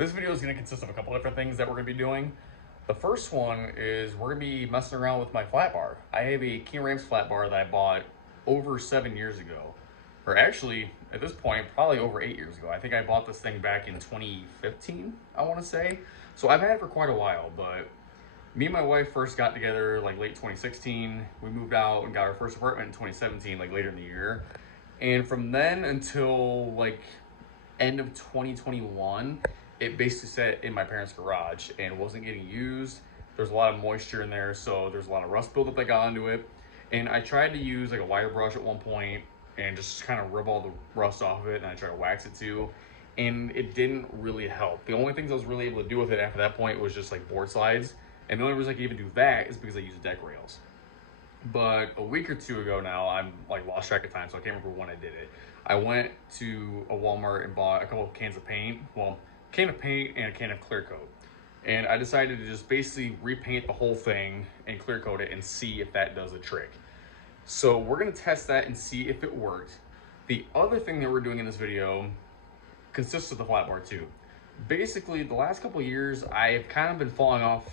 This video is going to consist of a couple different things that we're going to be doing. The first one is we're going to be messing around with my flat bar. I have a King Rams flat bar that I bought over 7 years ago. Or actually, at this point, probably over 8 years ago. I think I bought this thing back in 2015, I want to say. So I've had it for quite a while, but me and my wife first got together like late 2016. We moved out and got our first apartment in 2017, like later in the year. And from then until like end of 2021, it basically sat in my parents' garage and wasn't getting used. There's a lot of moisture in there, so there's a lot of rust buildup that got onto it. And I tried to use like a wire brush at one point and just kind of rub all the rust off of it, and I tried to wax it too, and it didn't really help. The only things I was really able to do with it after that point was just like board slides, and the only reason I could even do that is because I used deck rails. But a week or two ago now, I'm like lost track of time, so I can't remember when I did it. I went to a Walmart and bought a couple of cans of paint. Well, a can of paint and a can of clear coat. And I decided to just basically repaint the whole thing and clear coat it and see if that does the trick. So we're gonna test that and see if it worked. The other thing that we're doing in this video consists of the flat bar too. Basically, the last couple of years, I've kind of been falling off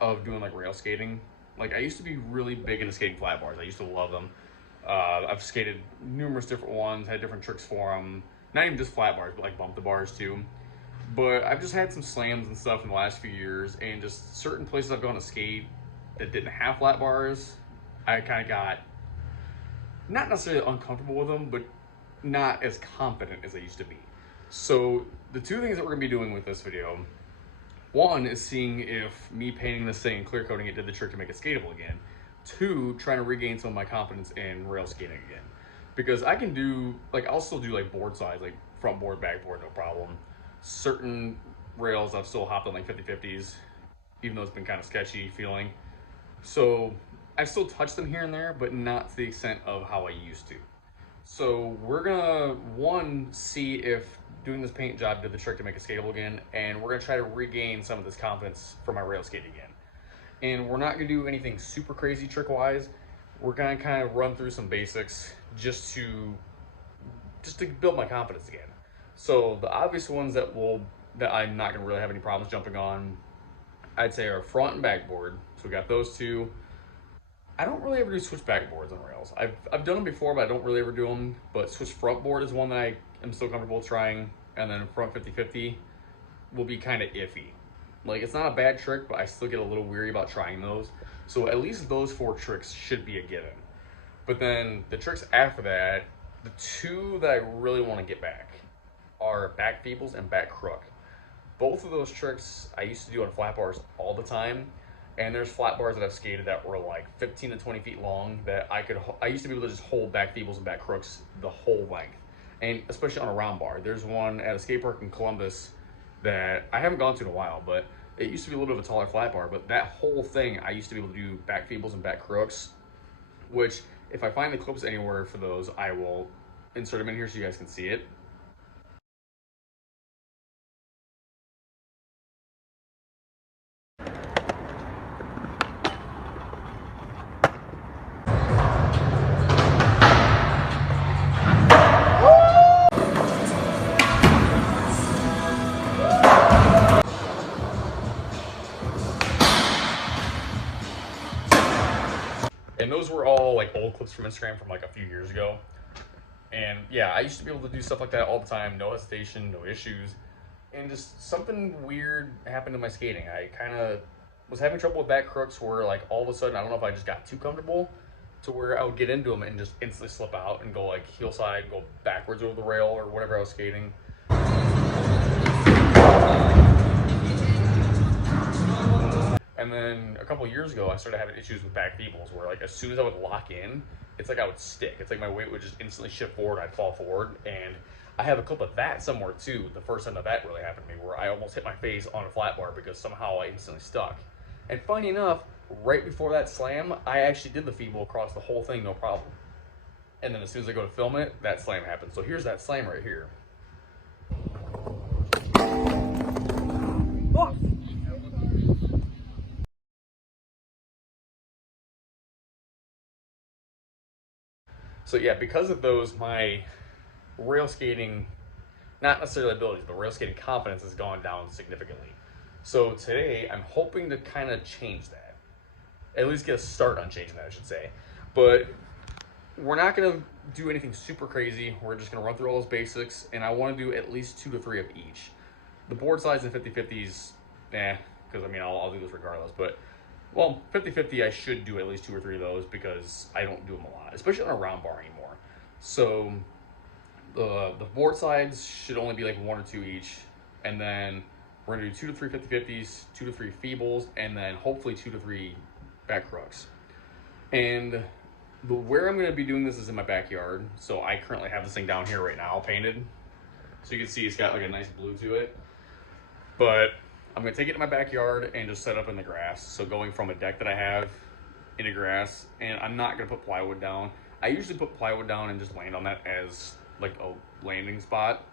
of doing like rail skating. Like, I used to be really big into skating flat bars. I used to love them. I've skated numerous different ones, had different tricks for them. Not even just flat bars, but like bump the bars too. But I've just had some slams and stuff in the last few years, and just certain places I've gone to skate that didn't have flat bars, I kind of got not necessarily uncomfortable with them, but not as confident as I used to be. So the two things that we're gonna be doing with this video, one is seeing if me painting this thing and clear coating it did the trick to make it skatable again. Two, trying to regain some of my confidence in rail skating again. Because I can do, like, I'll still do like board sides, like front board, back board, no problem. Certain rails I've still hopped on like 50/50s, even though it's been kind of sketchy feeling. So I still touch them here and there, but not to the extent of how I used to. So we're gonna, one, see if doing this paint job did the trick to make it skatable again, and we're gonna try to regain some of this confidence for my rail skating again. And we're not gonna do anything super crazy trick-wise. We're gonna kind of run through some basics just to build my confidence again. So the obvious ones that I'm not gonna really have any problems jumping on, I'd say, are front and back board. So we got those two. I don't really ever do switch backboards on rails. I've done them before, but I don't really ever do them. But switch front board is one that I am still comfortable trying. And then front 50/50 will be kind of iffy. Like, it's not a bad trick, but I still get a little weary about trying those. So at least those four tricks should be a given. But then the tricks after that, the two that I really want to get back are back feebles and back crook. Both of those tricks I used to do on flat bars all the time. And there's flat bars that I've skated that were like 15 to 20 feet long that I used to be able to just hold back feebles and back crooks the whole length. And especially on a round bar. There's one at a skate park in Columbus that I haven't gone to in a while, but it used to be a little bit of a taller flat bar, but that whole thing I used to be able to do back feebles and back crooks, which if I find the clips anywhere for those, I will insert them in here so you guys can see it. And those were all like old clips from Instagram from like a few years ago. And yeah, I used to be able to do stuff like that all the time, no hesitation, no issues. And just something weird happened to my skating. I kind of was having trouble with back crooks where, like, all of a sudden, I don't know if I just got too comfortable to where I would get into them and just instantly slip out and go like heel side, go backwards over the rail or whatever I was skating. And then a couple of years ago, I started having issues with back feebles where, like, as soon as I would lock in, it's like I would stick. It's like my weight would just instantly shift forward, I'd fall forward. And I have a clip of that somewhere too, the first time that really happened to me, where I almost hit my face on a flat bar because somehow I instantly stuck. And funny enough, right before that slam, I actually did the feeble across the whole thing, no problem. And then as soon as I go to film it, that slam happened. So here's that slam right here. Oh. So yeah, because of those, my rail skating not necessarily abilities, but rail skating confidence has gone down significantly. So today, I'm hoping to kind of change that. At least get a start on changing that, I should say. But we're not going to do anything super crazy. We're just going to run through all those basics, and I want to do at least 2 to 3 of each. The board sides and 50-50s, because I mean, I'll do this regardless. But, well, 50-50, I should do at least 2 or 3 of those because I don't do them a lot, especially on a round bar anymore. So the board sides should only be like 1 or 2 each, and then we're going to do 2 to 3 50-50s, 2 to 3 feebles, and then hopefully 2 to 3 back crooks. And where I'm going to be doing this is in my backyard. So I currently have this thing down here right now painted. So you can see it's got like a nice blue to it. But I'm going to take it to my backyard and just set up in the grass. So going from a deck that I have into grass, and I'm not going to put plywood down. I usually put plywood down and just land on that as like a landing spot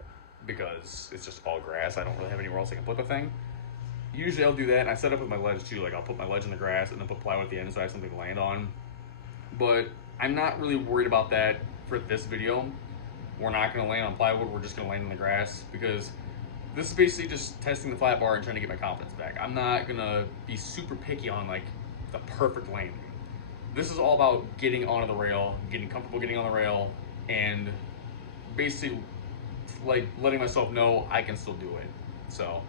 because it's just all grass. I don't really have anywhere else I can put the thing. Usually I'll do that, and I set up with my ledge too. Like I'll put my ledge in the grass and then put plywood at the end so I have something to land on. But I'm not really worried about that for this video. We're not going to land on plywood. We're just going to land in the grass because this is basically just testing the flat bar and trying to get my confidence back. I'm not going to be super picky on like the perfect landing. This is all about getting onto the rail, getting comfortable getting on the rail, and basically like letting myself know I can still do it. So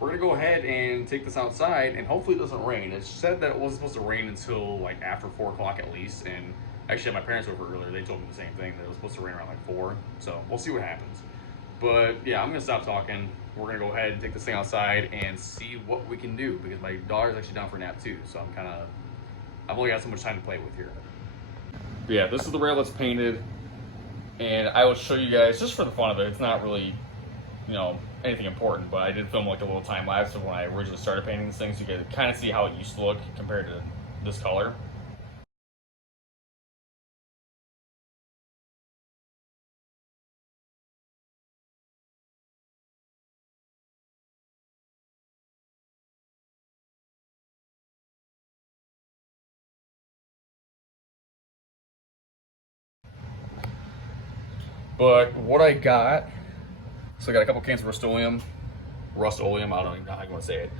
we're gonna go ahead and take this outside, and hopefully it doesn't rain. It said that it wasn't supposed to rain until like after 4 o'clock at least, and actually my parents over earlier, they told me the same thing, that it was supposed to rain around like 4, so we'll see what happens. But yeah, I'm gonna stop talking. We're gonna go ahead and take this thing outside and see what we can do, because my daughter's actually down for a nap too, so I've only got so much time to play with here. But yeah, this is the rail that's painted, and I will show you guys just for the fun of it. It's not really, you know, anything important, but I did film like a little time lapse of when I originally started painting this thing, so you can kind of see how it used to look compared to this color. But what I got, so I got a couple cans of Rust-Oleum, I don't even know how you want to say it,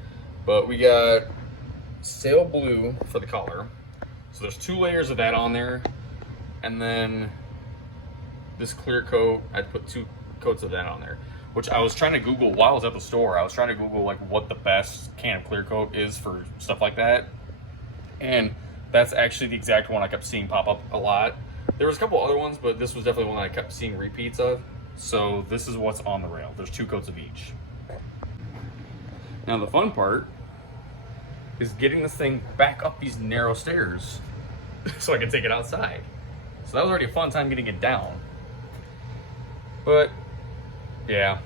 but we got sail blue for the color. So there's 2 layers of that on there, and then this clear coat, I'd put 2 coats of that on there, which I was trying to Google while I was at the store. I was trying to Google like what the best can of clear coat is for stuff like that, and that's actually the exact one I kept seeing pop up a lot. There was a couple other ones, but this was definitely one I kept seeing repeats of. So this is what's on the rail. There's 2 coats of each. Now the fun part is getting this thing back up these narrow stairs so I can take it outside. So that was already a fun time getting it down. But yeah,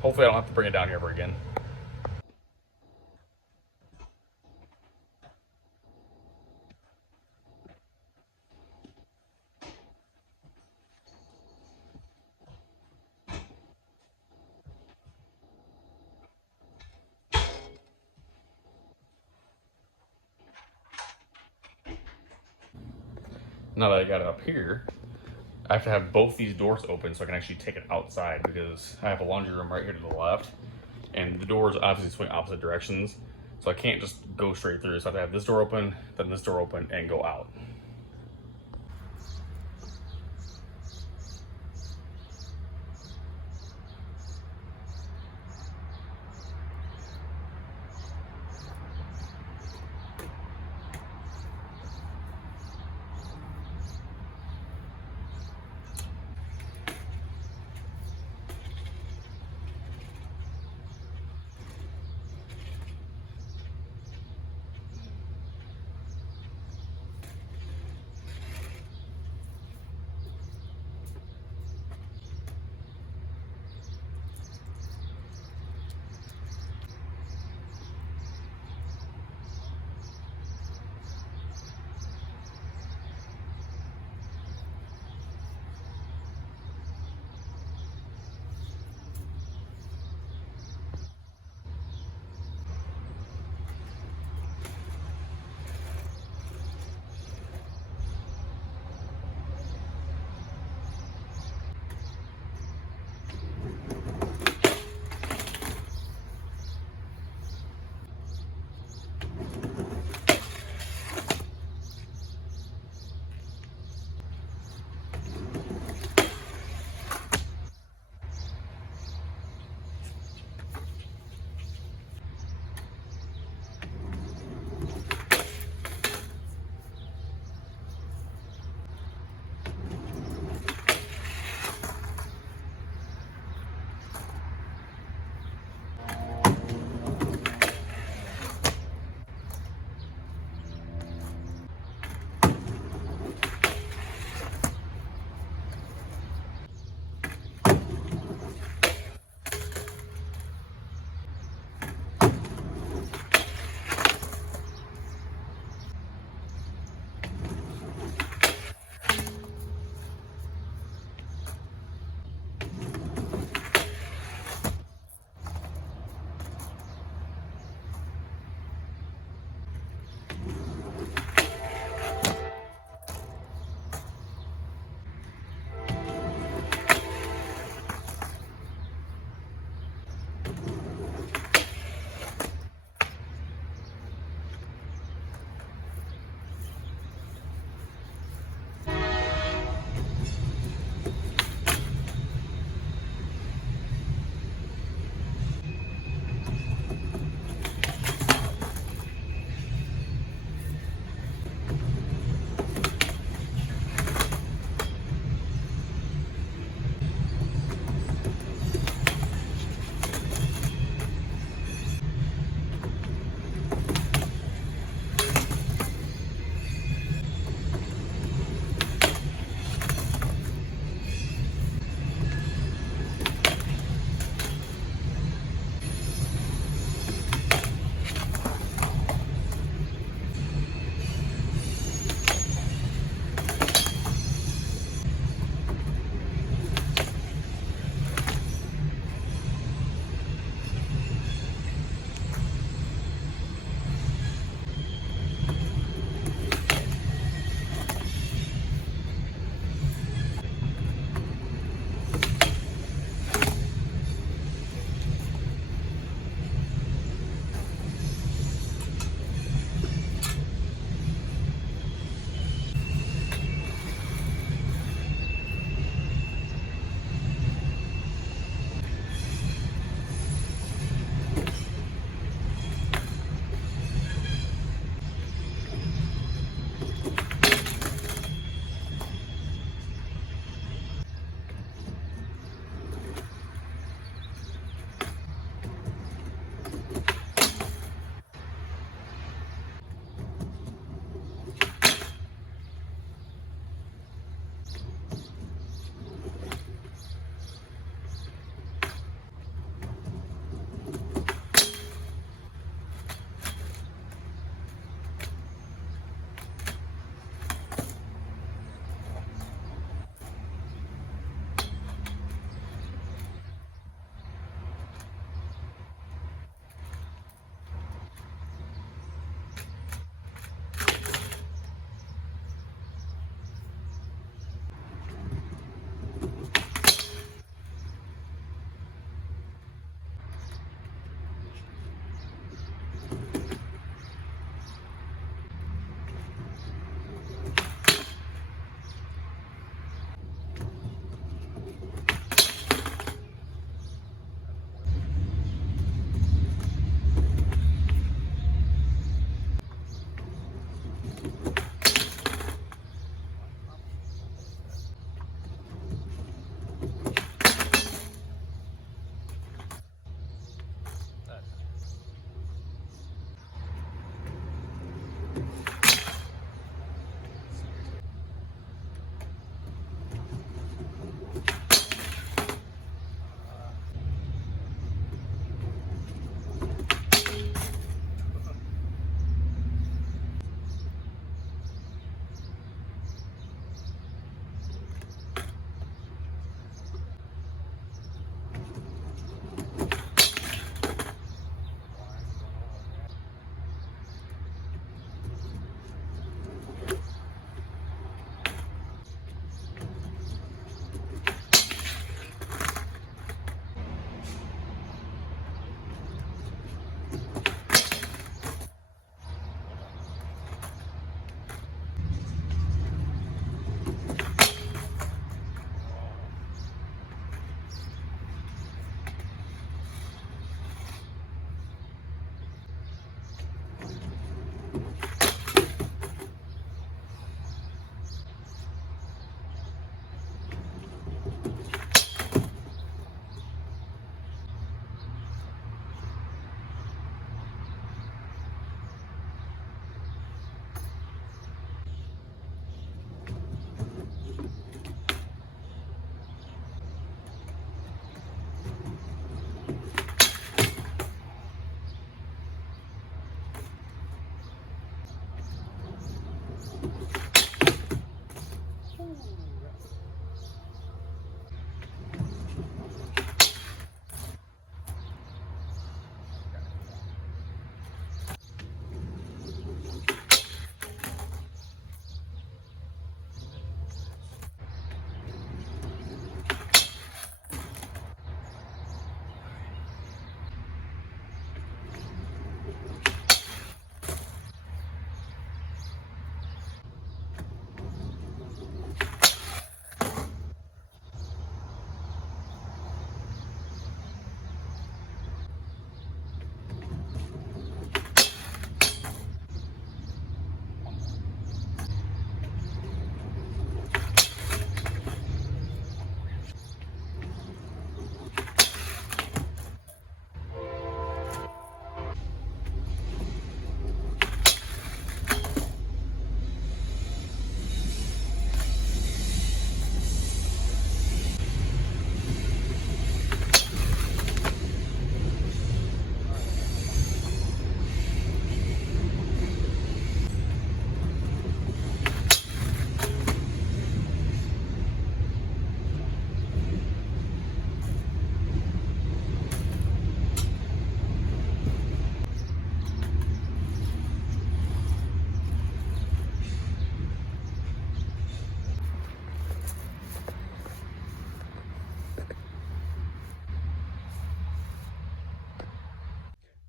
hopefully I don't have to bring it down here ever again. Now that I got it up here, I have to have both these doors open so I can actually take it outside, because I have a laundry room right here to the left, and the doors obviously swing opposite directions, so I can't just go straight through. So I have to have this door open, then this door open, and go out.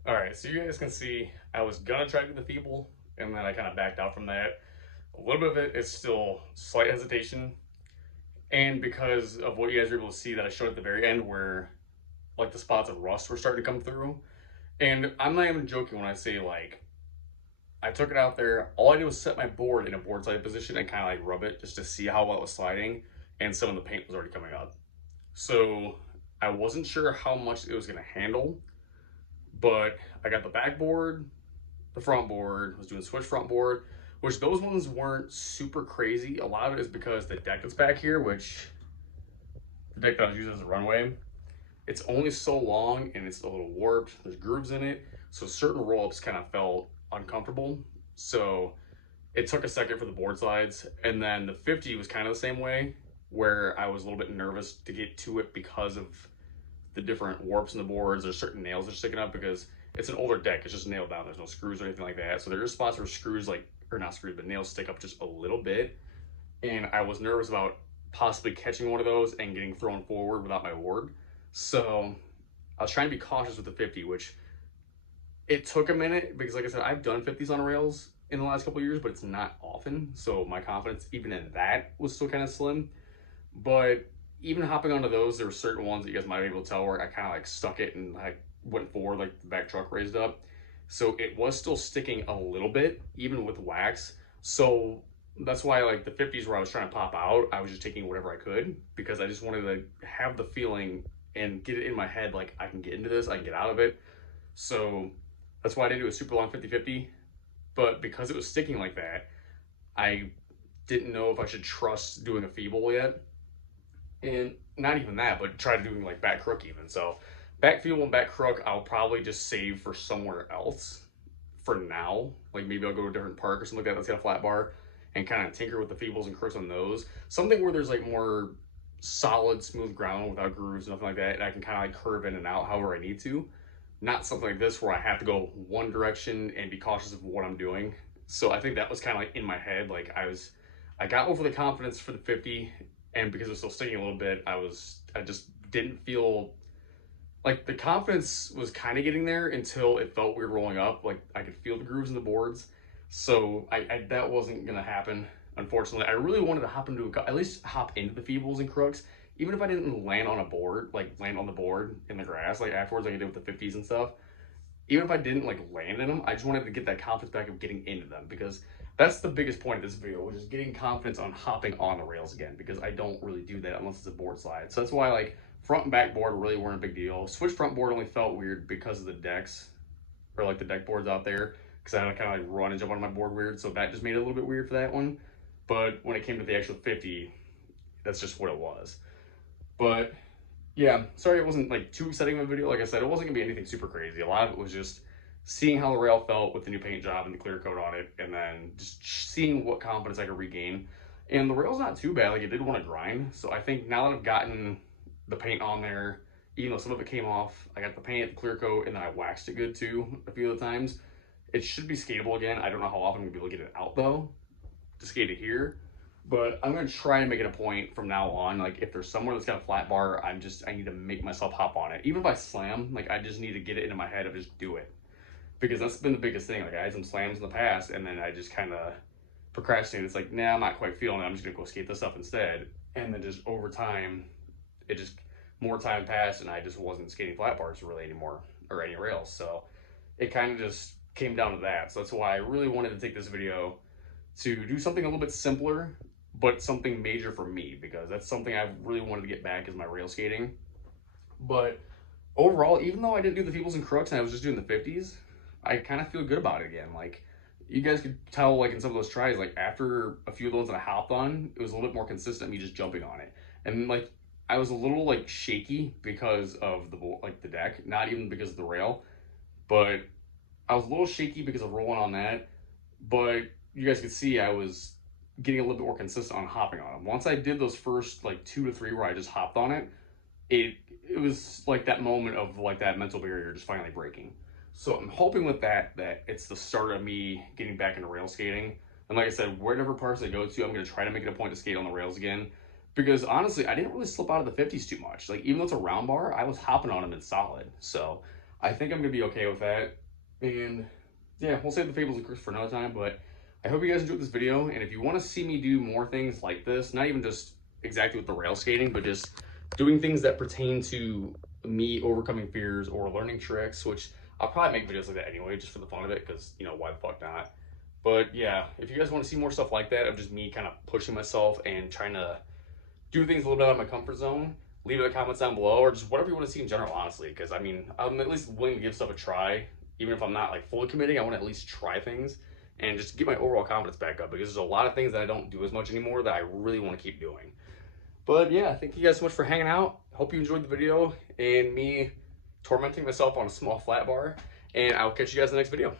All right, so you guys can see I was gonna try to do the feeble, and then I kind of backed out from that. A little bit of it is still slight hesitation, and because of what you guys were able to see that I showed at the very end, where like the spots of rust were starting to come through. And I'm not even joking when I say like I took it out there. All I did was set my board in a board side position and kind of like rub it just to see how well it was sliding, and some of the paint was already coming up. So I wasn't sure how much it was gonna handle, but I got the backboard, the front board, was doing switch front board, which those ones weren't super crazy. A lot of it is because the deck that's back here, which the deck that I was using as a runway, it's only so long and it's a little warped. There's grooves in it. So certain roll-ups kind of felt uncomfortable. So it took a second for the board slides. And then the 50 was kind of the same way, where I was a little bit nervous to get to it because of the different warps in the boards. There's certain nails that are sticking up because it's an older deck. It's just nailed down. There's no screws or anything like that. So there are spots where screws, like, or not screws, but nails stick up just a little bit. And I was nervous about possibly catching one of those and getting thrown forward without my board. So I was trying to be cautious with the 50, which it took a minute because, like I said, I've done 50s on rails in the last couple of years, but it's not often. So my confidence even in that was still kind of slim. But even hopping onto those, there were certain ones that you guys might be able to tell where I kind of like stuck it and I went forward, like the back truck raised up. So it was still sticking a little bit, even with wax. So that's why, like, the 50s where I was trying to pop out, I was just taking whatever I could because I just wanted to have the feeling and get it in my head, like, I can get into this, I can get out of it. So that's why I did do a super long 50-50. but because it was sticking like that, I didn't know if I should trust doing a feeble yet. And not even that, but try doing like back crook even. So back feeble and back crook, I'll probably just save for somewhere else for now. Like maybe I'll go to a different park or something like that that's got a flat bar and kind of tinker with the feebles and crooks on those. Something where there's like more solid, smooth ground without grooves, nothing like that, and I can kind of like curve in and out however I need to. Not something like this where I have to go one direction and be cautious of what I'm doing. So I think that was kind of like in my head. Like I got over the confidence for the 50, and because it was still sticking a little bit, I just didn't feel like the confidence was kind of getting there until it felt weird rolling up. Like I could feel the grooves in the boards. So that wasn't gonna happen. Unfortunately, I really wanted to at least hop into the feebles and crooks, even if I didn't land on a board, like land on the board in the grass, like afterwards like I did with the 50s and stuff. Even if I didn't like land in them, I just wanted to get that confidence back of getting into them, because that's the biggest point of this video, which is getting confidence on hopping on the rails again, because I don't really do that unless it's a board slide. So that's why like front and back board really weren't a big deal. Switch front board only felt weird because of the decks, or like the deck boards out there, because I had to kind of like run and jump on my board weird, so that just made it a little bit weird for that one. But when it came to the actual 50, that's just what it was. But yeah, sorry it wasn't like too exciting of a video. Like I said, it wasn't gonna be anything super crazy. A lot of it was just seeing how the rail felt with the new paint job and the clear coat on it, and then just seeing what confidence I could regain. And the rail's not too bad. Like it did want to grind. So I think now that I've gotten the paint on there, even though some of it came off, I got the paint, the clear coat, and then I waxed it good too a few of the times. It should be skatable again. I don't know how often I'm gonna be able to get it out though, to skate it here. But I'm gonna try and make it a point from now on. Like if there's somewhere that's got a flat bar, I need to make myself hop on it. Even if I slam, like I just need to get it into my head of just do it. Because that's been the biggest thing. Like I had some slams in the past and then I just kind of procrastinated. It's like, nah, I'm not quite feeling it. I'm just gonna go skate this up instead. And then just over time, it just, more time passed and I just wasn't skating flat bars really anymore, or any rails. So it kind of just came down to that. So that's why I really wanted to take this video to do something a little bit simpler, but something major for me, because that's something I really wanted to get back, is my rail skating. But overall, even though I didn't do the feebles and crooks and I was just doing the 50s, I kind of feel good about it again. Like you guys could tell, like in some of those tries, like after a few of the ones that I hopped on, it was a little bit more consistent, me just jumping on it. And like I was a little like shaky because of the deck, not even because of the rail, but I was a little shaky because of rolling on that. But you guys could see I was getting a little bit more consistent on hopping on them. Once I did those first like 2 to 3 where I just hopped on it, it was like that moment of like that mental barrier just finally breaking. So I'm hoping with that it's the start of me getting back into rail skating. And like I said, whatever parts I go to, I'm gonna try to make it a point to skate on the rails again. Because honestly, I didn't really slip out of the 50s too much. Like even though it's a round bar, I was hopping on them in solid. So I think I'm gonna be okay with that. And yeah, we'll save the fables and crooks for another time, but I hope you guys enjoyed this video. And if you want to see me do more things like this, not even just exactly with the rail skating, but just doing things that pertain to me overcoming fears or learning tricks, which I'll probably make videos like that anyway, just for the fun of it, because, you know, why the fuck not? But yeah, if you guys want to see more stuff like that, of just me kind of pushing myself and trying to do things a little bit out of my comfort zone, leave it in the comments down below, or just whatever you want to see in general, honestly. Because I mean, I'm at least willing to give stuff a try. Even if I'm not like fully committing, I want to at least try things and just get my overall confidence back up, because there's a lot of things that I don't do as much anymore that I really want to keep doing. But yeah, thank you guys so much for hanging out. Hope you enjoyed the video and me tormenting myself on a small flat bar, and I'll catch you guys in the next video.